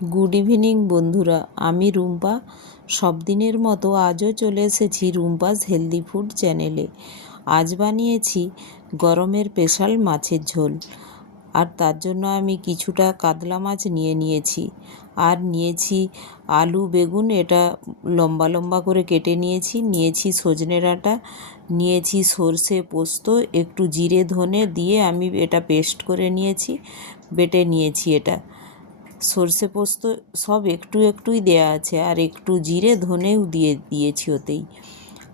Good evening বন্ধুরা, আমি রুম্পা। সব দিনের মতো আজও চলে এসেছি রুম্পাস হেলদি ফুড চ্যানেলে। আজ বানিয়েছি গরমের স্পেশাল মাছের ঝোল। আর তার জন্য আমি কিছুটা কাতলা মাছ নিয়েছি। আর নিয়েছি আলু বেগুন, এটা লম্বা লম্বা করে কেটে নিয়েছি সজনে ডাঁটা, নিয়েছি সর্ষে পোস্ত, একটু জিরে ধনে দিয়ে আমি এটা পেস্ট করে নিয়েছি, বেটে নিয়েছি। এটা সর্ষে পোস্ত সব একটুই দেয়া আছে, আর একটু জিরে ধনেও দিয়েছি ওতেই।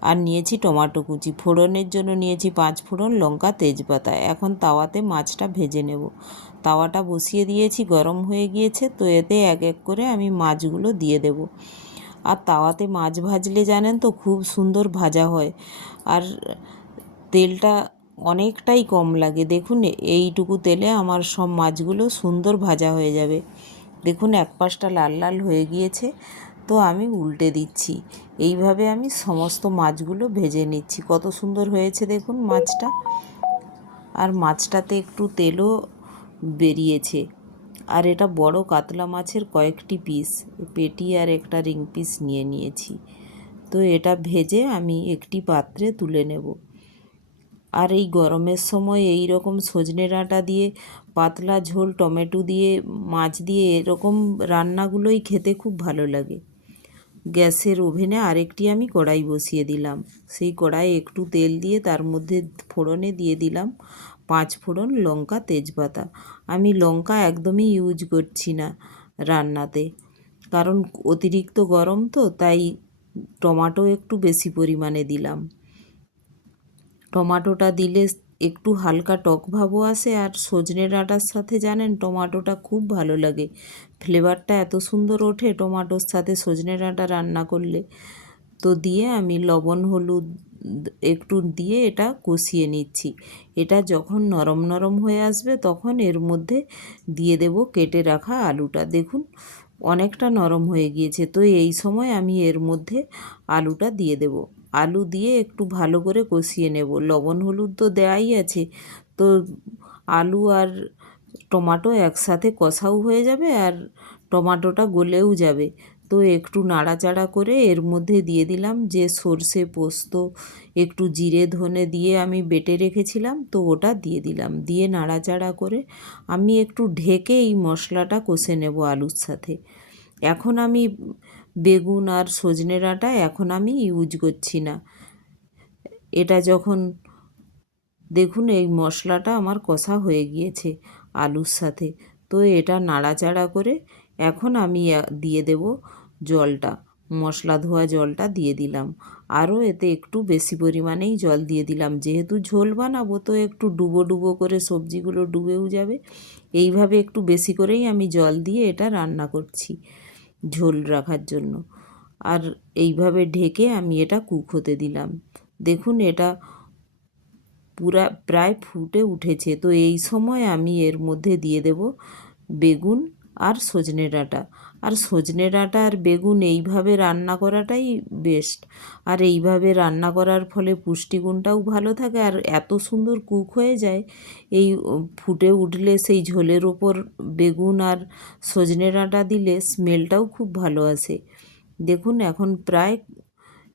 আর নিয়েছি টমেটো কুচি, ফোড়নের জন্য নিয়েছি 5 ফোড়ন, লঙ্কা, তেজপাতা। এখন তাওয়াতে মাছটা ভেজে নেব। তাওয়াটা বসিয়ে দিয়েছি, গরম হয়ে গিয়েছে, তো এতে এক এক করে আমি মাছগুলো দিয়ে দেব। আর তাওয়াতে মাছ ভাজলে জানেন তো খুব সুন্দর ভাজা হয়, আর তেলটা অনেকটাই কম লাগে। দেখুন এইটুকু তেলে আমার সব মাছগুলো সুন্দর ভাজা হয়ে যাবে। দেখুন এক পাশটা লাল লাল হয়ে গিয়েছে, তো আমি উল্টে দিচ্ছি। এইভাবে আমি সমস্ত মাছগুলো ভেজে নিচ্ছি। কত সুন্দর হয়েছে দেখুন মাছটা, আর মাছটাতে একটু তেলও বেরিয়েছে। আর এটা বড় কাতলা মাছের কয়েকটি পিস, পেটি আর একটা রিং পিস নিয়েছি। তো এটা ভেজে আমি একটি পাত্রে তুলে নেব। আর এই গরমের সময় এই রকম সজনে ডাঁটা দিয়ে পাতলা ঝোল, টমেটো দিয়ে, মাছ দিয়ে এরকম রান্নাগুলোই খেতে খুব ভালো লাগে। গ্যাসের ওভেনে আরেকটি আমি কড়াই বসিয়ে দিলাম। সেই কড়াইয়ে একটু তেল দিয়ে তার মধ্যে ফোড়নে দিয়ে দিলাম 5 ফোড়ন, লঙ্কা, তেজপাতা। আমি লঙ্কা একদমই ইউজ করছি না রান্নাতে, কারণ অতিরিক্ত গরম তো, তাই টমেটো একটু বেশি পরিমাণে দিলাম। টমেটোটা দিলে একটু হালকা টক ভাবও আসে, আর সজনে ডাঁটার সাথে জানেন টমেটোটা খুব ভালো লাগে। ফ্লেভারটা এত সুন্দর ওঠে টমেটোর সাথে সজনে ডাঁটা রান্না করলে। তো দিয়ে আমি লবণ হলুদ একটু দিয়ে এটা কষিয়ে নিচ্ছি। এটা যখন নরম নরম হয়ে আসবে তখন এর মধ্যে দিয়ে দেব কেটে রাখা আলুটা। দেখুন অনেকটা নরম হয়ে গিয়েছে, তো এই সময় আমি এর মধ্যে আলুটা দিয়ে দেব। আলু দিয়ে একটু ভালো করে কষিয়ে নেব। লবণ হলুদ তো দেওয়াই আছে, তো আলু আর টমেটো একসাথে কষাও হয়ে যাবে, আর টমেটোটা গলেও যাবে। তো একটু নাড়াচাড়া করে এর মধ্যে দিয়ে দিলাম যে সর্ষে পোস্ত, একটু জিরে ধনে দিয়ে আমি বেটে রেখেছিলাম, তো ওটা দিয়ে দিলাম। দিয়ে নাড়াচাড়া করে আমি একটু ঢেকে এই মশলাটা কষে নেব আলুর সাথে। এখন আমি বেগুন আর সজনে ডাঁটা এখন আমি ইউজ করছি না। এটা যখন দেখুন এই মশলাটা আমার কষা হয়ে গিয়েছে আলুর সাথে, তো এটা নাড়াচাড়া করে এখন আমি দিয়ে দেব জলটা, মশলা ধোয়া জলটা দিয়ে দিলাম। আরও এতে একটু বেশি পরিমাণেই জল দিয়ে দিলাম, যেহেতু ঝোল বানাবো তো একটু ডুবো ডুবো করে সবজিগুলো ডুবেও যাবে। এইভাবে একটু বেশি করেই আমি জল দিয়ে এটা রান্না করছি ঝোল রাখার জন্য। আর এইভাবে ঢেকে আমি এটা কুক হতে দিলাম। দেখুন এটা প্রায় ফুটে উঠেছে, তো এই সময় আমি এর মধ্যে দিয়ে দেব বেগুন আর সজনে ডাঁটা। আর সজনে ডাঁটা আর বেগুন এইভাবে রান্না করাটাই বেস্ট। আর এইভাবে রান্না করার ফলে পুষ্টিগুণটাও ভালো থাকে, আর এত সুন্দর কুক হয়ে যায়। এই ফুটে উঠলে সেই ঝোলের ওপর বেগুন আর সজনে ডাঁটা দিলে স্মেলটাও খুব ভালো আসে। দেখুন এখন প্রায়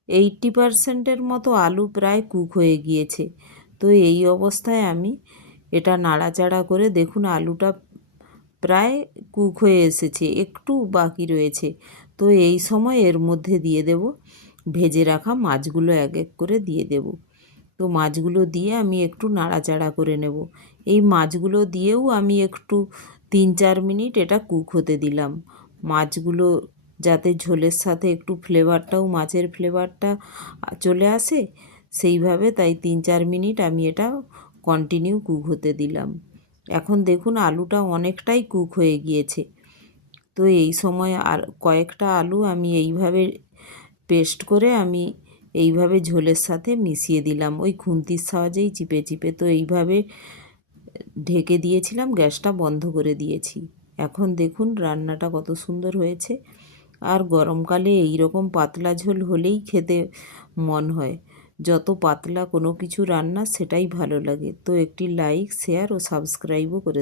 80% মতো আলু প্রায় কুক হয়ে গিয়েছে। তো এই অবস্থায় আমি এটা নাড়াচাড়া করে দেখুন আলুটা প্রায় কুক হয়ে এসেছে, একটু বাকি রয়েছে। তো এই সময় এর মধ্যে দিয়ে দেব ভেজে রাখা মাছগুলো, এক এক করে দিয়ে দেব। তো মাছগুলো দিয়ে আমি একটু নাড়াচাড়া করে নেব। এই মাছগুলো দিয়েও আমি একটু 3-4 মিনিট এটা কুক হতে দিলাম। মাছগুলো যাতে ঝোলের সাথে একটু ফ্লেভারটাও, মাছের ফ্লেভারটা চলে আসে সেইভাবে, তাই 3-4 মিনিট আমি এটা কন্টিনিউ কুক হতে দিলাম। এখন দেখুন আলুটা অনেকটাই কুক হয়ে গিয়েছে। তো এই সময় আর কয়েকটা আলু আমি এইভাবে পেস্ট করে আমি এইভাবে ঝোলের সাথে মিশিয়ে দিলাম, ওই খুন্তির সাহায্যেই চিপে চিপে। তো এইভাবে ঢেকে দিয়েছিলাম, গ্যাসটা বন্ধ করে দিয়েছি। এখন দেখুন রান্নাটা কত সুন্দর হয়েছে। আর গরমকালে এই রকম পাতলা ঝোল হলেই খেতে মন হয়। যত পাতলা কোনো কিছু রান্না সেটাই ভালো লাগে। তো একটি লাইক, শেয়ার ও সাবস্ক্রাইবও করে